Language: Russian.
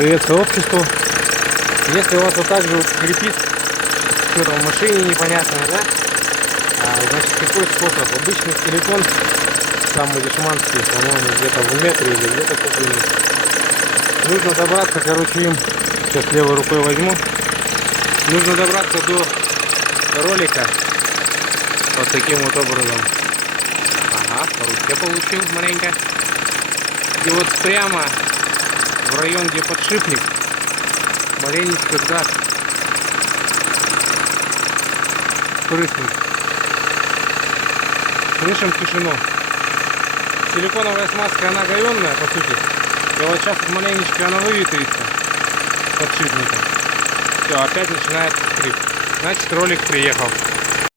Привет сообществу. Если у вас вот так же вот скрипит что-то в машине непонятное, да? Значит, какой способ? Обычный силикон, самый дешманский, по-моему, где-то в метре или где-то купленный. Нужно добраться, короче, им, сейчас левой рукой возьму. Нужно добраться до ролика вот таким вот образом. Ага, по руке получил маленько. И вот прямо в район, где подшипник, маленечко так прыснуть. Слышим тишину. Силиконовая смазка, она говенная, по сути. И вот сейчас маленечко она выветрится подшипником. Все, опять начинает скрип. Значит, ролик приехал.